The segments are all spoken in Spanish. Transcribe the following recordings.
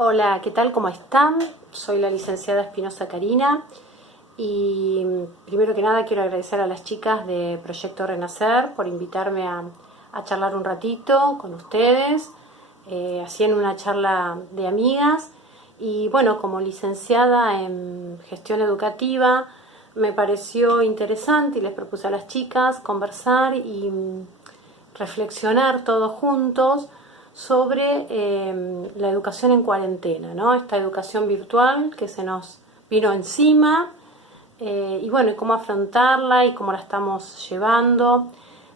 Hola, ¿qué tal? ¿Cómo están? Soy la licenciada Espinosa Karina y primero que nada quiero agradecer a las chicas de Proyecto Renacer por invitarme a charlar un ratito con ustedes, así en una charla de amigas. Y bueno, como licenciada en gestión educativa, me pareció interesante y les propuse a las chicas conversar y reflexionar todos juntos sobre la educación en cuarentena, ¿no? Esta educación virtual que se nos vino encima y bueno, y cómo afrontarla y cómo la estamos llevando.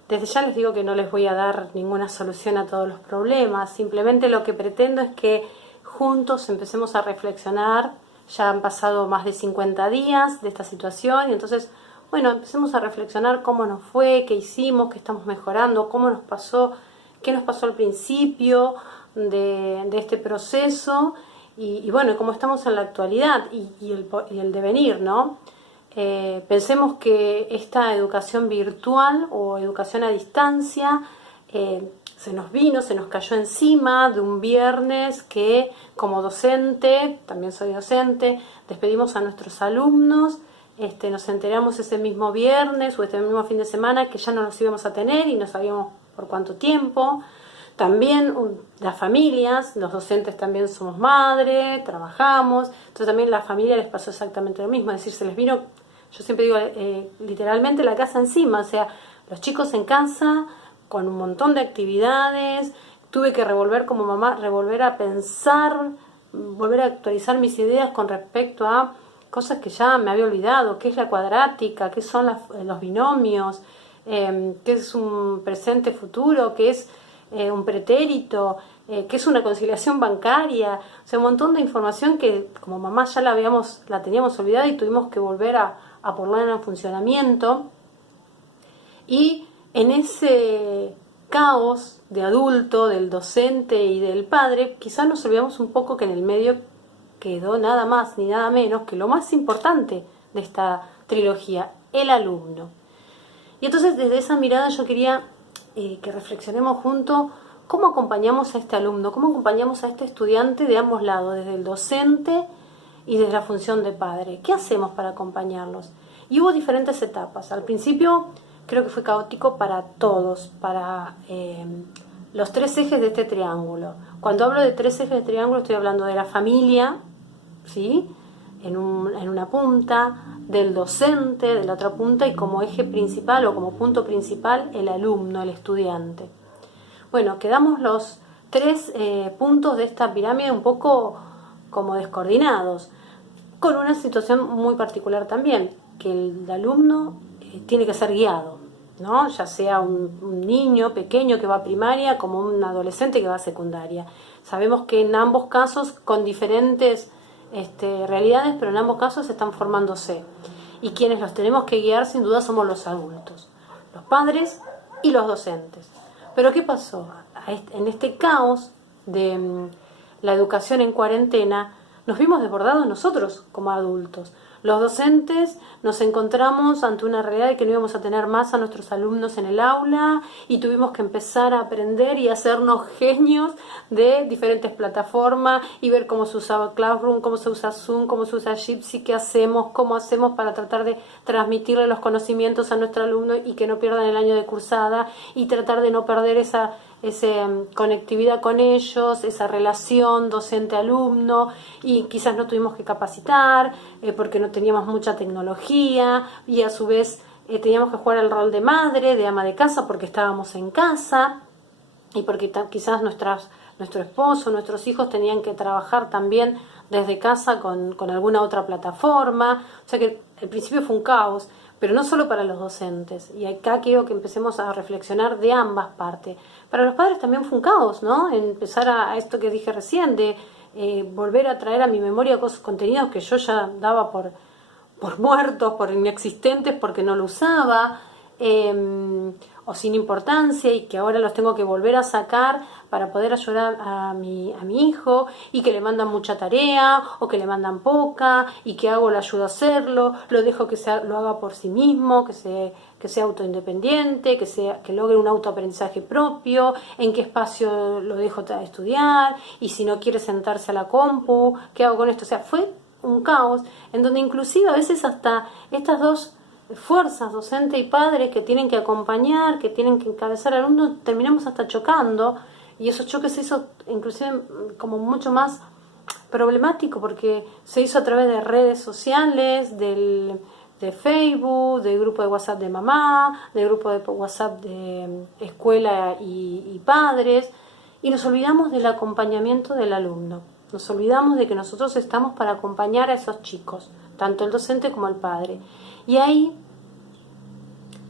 Desde ya les digo que no les voy a dar ninguna solución a todos los problemas, simplemente lo que pretendo es que juntos empecemos a reflexionar. Ya han pasado más de 50 días de esta situación y entonces, bueno, empecemos a reflexionar cómo nos fue, qué hicimos, qué estamos mejorando, cómo nos pasó, qué nos pasó al principio de este proceso y bueno, cómo estamos en la actualidad y el devenir, ¿no? Pensemos que esta educación virtual o educación a distancia se nos cayó encima de un viernes que como docente, también soy docente, despedimos a nuestros alumnos, nos enteramos ese mismo viernes o este mismo fin de semana que ya no los íbamos a tener y no sabíamos por cuánto tiempo. También las familias, los docentes también somos madres, trabajamos, entonces también a la familia les pasó exactamente lo mismo, es decir, se les vino, yo siempre digo, literalmente la casa encima, o sea, los chicos en casa con un montón de actividades, tuve que revolver como mamá, revolver a pensar, volver a actualizar mis ideas con respecto a cosas que ya me había olvidado, qué es la cuadrática, qué son los binomios, qué es un presente futuro, qué es un pretérito, qué es una conciliación bancaria, o sea, un montón de información que como mamá ya la teníamos olvidada y tuvimos que volver a ponerla en funcionamiento. Y en ese caos de adulto, del docente y del padre, quizás nos olvidamos un poco que en el medio quedó nada más ni nada menos que lo más importante de esta trilogía, el alumno. Y entonces desde esa mirada yo quería que reflexionemos juntos cómo acompañamos a este alumno, cómo acompañamos a este estudiante de ambos lados, desde el docente y desde la función de padre. ¿Qué hacemos para acompañarlos? Y hubo diferentes etapas. Al principio creo que fue caótico para todos, para los tres ejes de este triángulo. Cuando hablo de tres ejes de triángulo estoy hablando de la familia, ¿sí?, en una punta, del docente de la otra punta y como eje principal o como punto principal el alumno, el estudiante. Bueno, quedamos los tres puntos de esta pirámide un poco como descoordinados, con una situación muy particular también, que el alumno tiene que ser guiado, ¿no? Ya sea un niño pequeño que va a primaria como un adolescente que va a secundaria. Sabemos que en ambos casos con diferentes realidades, pero en ambos casos están formándose. Y quienes los tenemos que guiar sin duda somos los adultos, los padres y los docentes. Pero ¿qué pasó? En este caos de la educación en cuarentena, nos vimos desbordados nosotros como adultos. Los docentes nos encontramos ante una realidad de que no íbamos a tener más a nuestros alumnos en el aula y tuvimos que empezar a aprender y hacernos genios de diferentes plataformas y ver cómo se usaba Classroom, cómo se usa Zoom, cómo se usa Jitsi, qué hacemos, cómo hacemos para tratar de transmitirle los conocimientos a nuestro alumno y que no pierdan el año de cursada y tratar de no perder esa conectividad con ellos, esa relación docente-alumno, y quizás no tuvimos que capacitar porque no teníamos mucha tecnología y a su vez teníamos que jugar el rol de madre, de ama de casa porque estábamos en casa y porque quizás nuestro esposo, nuestros hijos tenían que trabajar también desde casa con alguna otra plataforma, o sea que al principio fue un caos, pero no solo para los docentes, y acá quiero que empecemos a reflexionar de ambas partes. Para los padres también fue un caos, ¿no? Empezar a esto que dije recién, de volver a traer a mi memoria contenidos que yo ya daba por muertos, por inexistentes, porque no lo usaba, o sin importancia y que ahora los tengo que volver a sacar para poder ayudar a mi hijo, y que le mandan mucha tarea o que le mandan poca, y que hago, le ayudo a hacerlo, lo dejo que lo haga por sí mismo, que sea autoindependiente, que logre un autoaprendizaje propio, en qué espacio lo dejo estudiar, y si no quiere sentarse a la compu, ¿qué hago con esto? O sea, fue un caos en donde inclusive a veces hasta estas dos fuerzas, docente y padre, que tienen que acompañar, que tienen que encabezar al alumno, terminamos hasta chocando, y esos choques se hizo inclusive como mucho más problemático porque se hizo a través de redes sociales, de Facebook, del grupo de WhatsApp de mamá, del grupo de WhatsApp de escuela y padres, y nos olvidamos del acompañamiento del alumno. Nos olvidamos de que nosotros estamos para acompañar a esos chicos, tanto el docente como el padre. Y ahí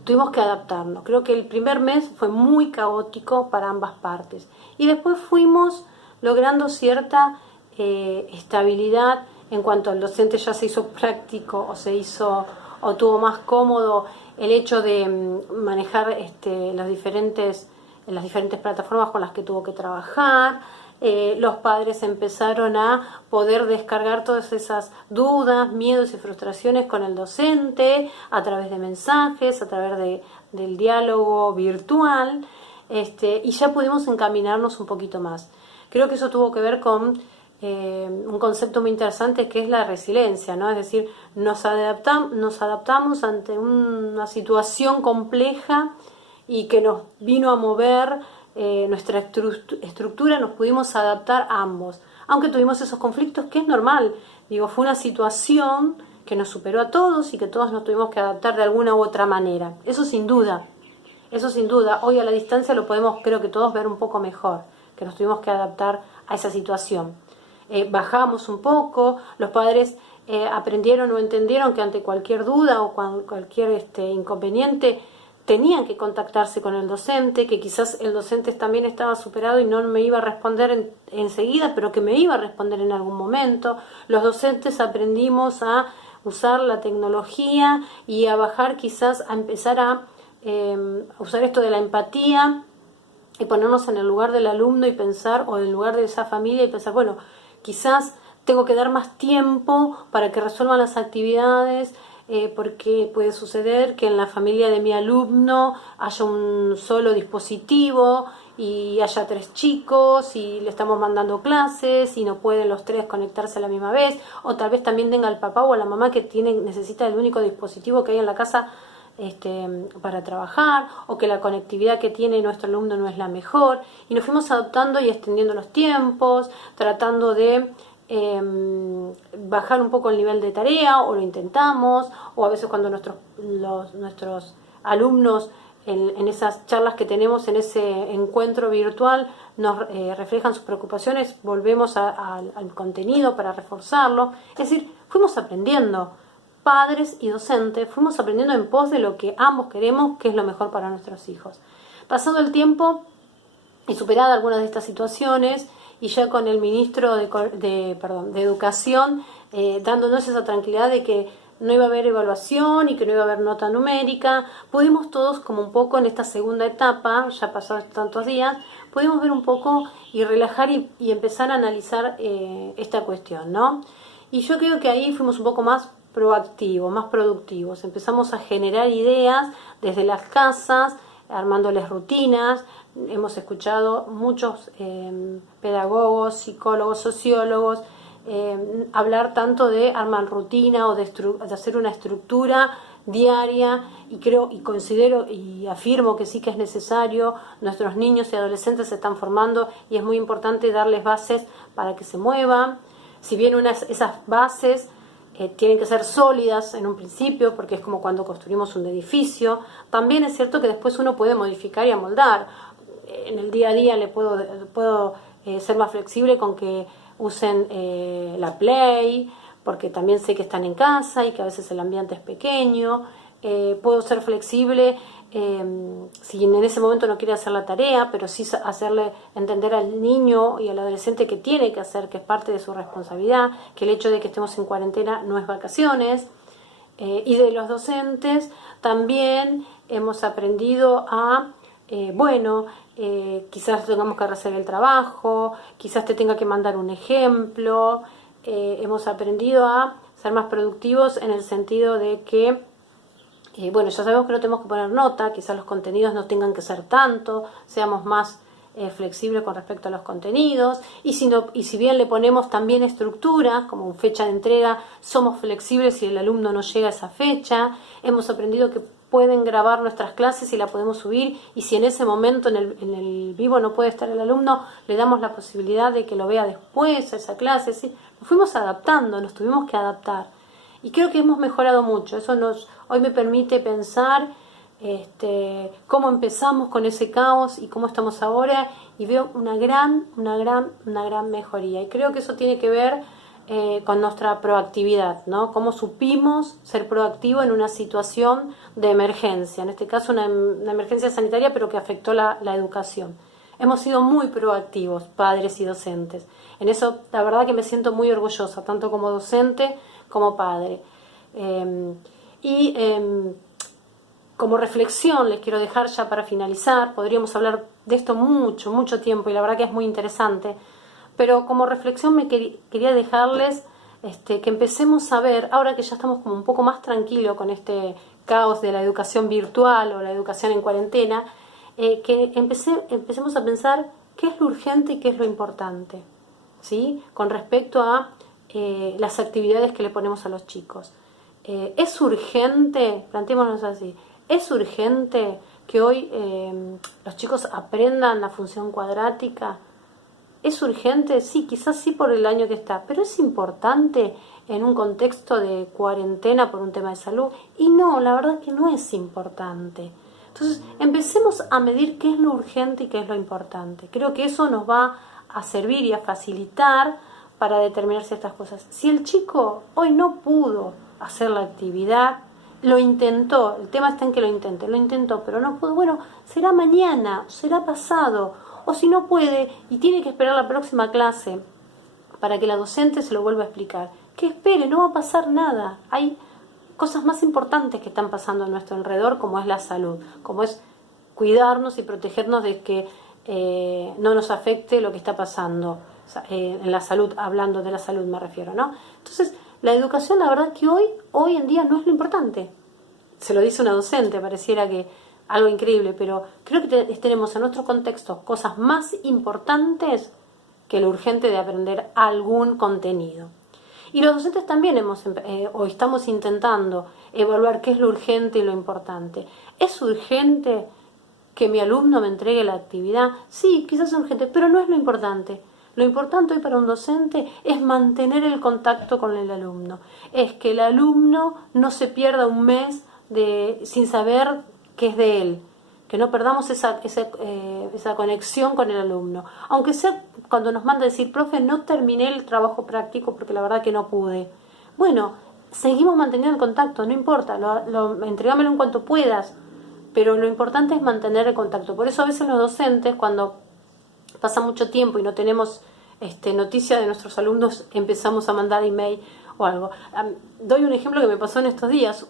tuvimos que adaptarnos. Creo que el primer mes fue muy caótico para ambas partes. Y después fuimos logrando cierta estabilidad en cuanto al docente ya se hizo práctico o tuvo más cómodo el hecho de manejar las diferentes plataformas con las que tuvo que trabajar. Los padres empezaron a poder descargar todas esas dudas, miedos y frustraciones con el docente a través de mensajes, a través del diálogo virtual, y ya pudimos encaminarnos un poquito más. Creo que eso tuvo que ver con un concepto muy interesante, que es la resiliencia, ¿no? Es decir, nos adaptamos ante una situación compleja y que nos vino a mover nuestra estructura, nos pudimos adaptar a ambos, aunque tuvimos esos conflictos, que es normal. Digo, fue una situación que nos superó a todos y que todos nos tuvimos que adaptar de alguna u otra manera. Eso sin duda. Hoy a la distancia lo podemos, creo que todos, ver un poco mejor, que nos tuvimos que adaptar a esa situación. Bajamos un poco, los padres aprendieron o entendieron que ante cualquier duda o cualquier inconveniente tenían que contactarse con el docente, que quizás el docente también estaba superado y no me iba a responder enseguida, pero que me iba a responder en algún momento. Los docentes aprendimos a usar la tecnología y a bajar, quizás a empezar a usar esto de la empatía y ponernos en el lugar del alumno y pensar, o en el lugar de esa familia y pensar, bueno, quizás tengo que dar más tiempo para que resuelvan las actividades, porque puede suceder que en la familia de mi alumno haya un solo dispositivo y haya 3 chicos y le estamos mandando clases y no pueden los 3 conectarse a la misma vez, o tal vez también tenga el papá o la mamá que necesita el único dispositivo que hay en la casa para trabajar, o que la conectividad que tiene nuestro alumno no es la mejor, y nos fuimos adaptando y extendiendo los tiempos, tratando de bajar un poco el nivel de tarea, o lo intentamos, o a veces cuando nuestros alumnos en esas charlas que tenemos, en ese encuentro virtual, nos reflejan sus preocupaciones, volvemos al contenido para reforzarlo. Es decir, fuimos aprendiendo, padres y docentes, fuimos aprendiendo en pos de lo que ambos queremos, que es lo mejor para nuestros hijos. Pasado el tiempo y superada algunas de estas situaciones, y ya con el ministro de Educación dándonos esa tranquilidad de que no iba a haber evaluación y que no iba a haber nota numérica, pudimos todos, como un poco en esta segunda etapa, ya pasados tantos días, pudimos ver un poco y relajar y empezar a analizar esta cuestión, ¿no? Y yo creo que ahí fuimos un poco más proactivos, más productivos. Empezamos a generar ideas desde las casas, armándoles rutinas. Hemos escuchado muchos pedagogos, psicólogos, sociólogos hablar tanto de armar rutina o de hacer una estructura diaria, y considero y afirmo que sí que es necesario. Nuestros niños y adolescentes se están formando y es muy importante darles bases para que se muevan. Si bien esas bases tienen que ser sólidas en un principio, porque es como cuando construimos un edificio, también es cierto que después uno puede modificar y amoldar. En el día a día puedo ser más flexible con que usen la Play, porque también sé que están en casa y que a veces el ambiente es pequeño. Puedo ser flexible si en ese momento no quiere hacer la tarea, pero sí hacerle entender al niño y al adolescente que tiene que hacer, que es parte de su responsabilidad, que el hecho de que estemos en cuarentena no es vacaciones. Y de los docentes también hemos aprendido a, quizás tengamos que hacer el trabajo, quizás te tenga que mandar un ejemplo. Hemos aprendido a ser más productivos en el sentido de que, ya sabemos que no tenemos que poner nota, quizás los contenidos no tengan que ser tanto, seamos más flexibles con respecto a los contenidos, y si bien le ponemos también estructura, como fecha de entrega, somos flexibles si el alumno no llega a esa fecha. Hemos aprendido que pueden grabar nuestras clases y la podemos subir, y si en ese momento en el vivo no puede estar el alumno, le damos la posibilidad de que lo vea después a esa clase. ¿Sí? Nos fuimos adaptando, nos tuvimos que adaptar, y creo que hemos mejorado mucho. Eso hoy me permite pensar cómo empezamos con ese caos y cómo estamos ahora, y veo una gran mejoría, y creo que eso tiene que ver con nuestra proactividad, ¿no? Cómo supimos ser proactivos en una situación de emergencia, en este caso una emergencia sanitaria, pero que afectó la educación. Hemos sido muy proactivos, padres y docentes. En eso, la verdad que me siento muy orgullosa, tanto como docente como padre. Como reflexión les quiero dejar, ya para finalizar, podríamos hablar de esto mucho tiempo, y la verdad que es muy interesante, pero como reflexión quería dejarles que empecemos a ver, ahora que ya estamos como un poco más tranquilos con este caos de la educación virtual o la educación en cuarentena, que empecemos a pensar qué es lo urgente y qué es lo importante, ¿sí? Con respecto a las actividades que le ponemos a los chicos. ¿Es urgente? Planteémonos así. ¿Es urgente que hoy los chicos aprendan la función cuadrática? ¿Es urgente? Sí, quizás sí por el año que está, pero ¿es importante en un contexto de cuarentena por un tema de salud? Y no, la verdad que no es importante. Entonces, empecemos a medir qué es lo urgente y qué es lo importante. Creo que eso nos va a servir y a facilitar para determinar ciertas cosas. Si el chico hoy no pudo hacer la actividad, lo intentó, el tema está en que lo intentó, pero no pudo, bueno, será mañana, será pasado, o si no puede y tiene que esperar la próxima clase para que la docente se lo vuelva a explicar, que espere, no va a pasar nada. Hay cosas más importantes que están pasando a nuestro alrededor, como es la salud, como es cuidarnos y protegernos de que no nos afecte lo que está pasando en la salud, hablando de la salud me refiero, ¿no? Entonces, la educación, la verdad que hoy en día no es lo importante. Se lo dice una docente, pareciera que algo increíble, pero creo que tenemos en nuestro contexto cosas más importantes que lo urgente de aprender algún contenido. Y los docentes también hoy estamos intentando evaluar qué es lo urgente y lo importante. ¿Es urgente que mi alumno me entregue la actividad? Sí, quizás es urgente, pero no es lo importante. Lo importante hoy para un docente es mantener el contacto con el alumno. Es que el alumno no se pierda un mes sin saber qué es de él. Que no perdamos esa conexión con el alumno. Aunque sea cuando nos manda a decir, profe, no terminé el trabajo práctico porque la verdad que no pude. Bueno, seguimos manteniendo el contacto, no importa, entregámelo en cuanto puedas. Pero lo importante es mantener el contacto. Por eso a veces los docentes, cuando pasa mucho tiempo y no tenemos noticia de nuestros alumnos, empezamos a mandar email o algo. Doy un ejemplo que me pasó en estos días.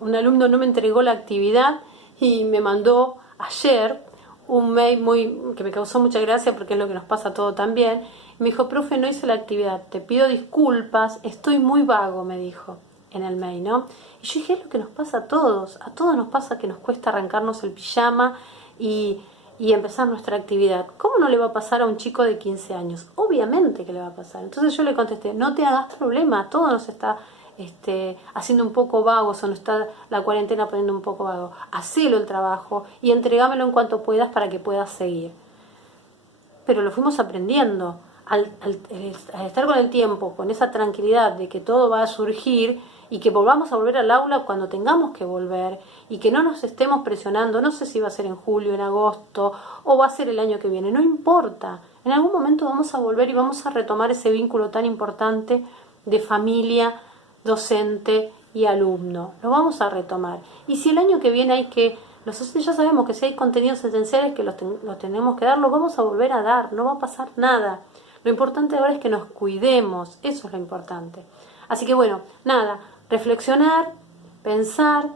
Un alumno no me entregó la actividad y me mandó ayer un mail que me causó mucha gracia, porque es lo que nos pasa a todos también. Me dijo, profe, no hice la actividad, te pido disculpas, estoy muy vago, me dijo en el mail, ¿no? Y yo dije, es lo que nos pasa a todos nos pasa que nos cuesta arrancarnos el pijama y empezar nuestra actividad. ¿Cómo no le va a pasar a un chico de 15 años? Obviamente que le va a pasar. Entonces yo le contesté, no te hagas problema, todo nos está haciendo un poco vagos, o nos está la cuarentena poniendo un poco vago. Hacelo el trabajo y entregámelo en cuanto puedas para que puedas seguir. Pero lo fuimos aprendiendo. Al estar con el tiempo, con esa tranquilidad de que todo va a surgir y que volver al aula cuando tengamos que volver, y que no nos estemos presionando, no sé si va a ser en julio, en agosto o va a ser el año que viene, no importa, en algún momento vamos a volver y vamos a retomar ese vínculo tan importante de familia, docente y alumno, lo vamos a retomar. Y si el año que viene los docentes ya sabemos que si hay contenidos esenciales que los tenemos que dar, los vamos a volver a dar, no va a pasar nada. Lo importante ahora es que nos cuidemos, eso es lo importante. Así que bueno, nada, reflexionar, pensar,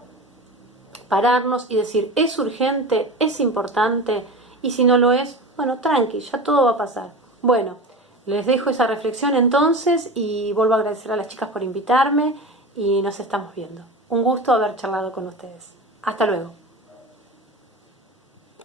pararnos y decir, ¿es urgente? ¿Es importante? Y si no lo es, bueno, tranqui, ya todo va a pasar. Bueno, les dejo esa reflexión entonces y vuelvo a agradecer a las chicas por invitarme y nos estamos viendo. Un gusto haber charlado con ustedes. Hasta luego.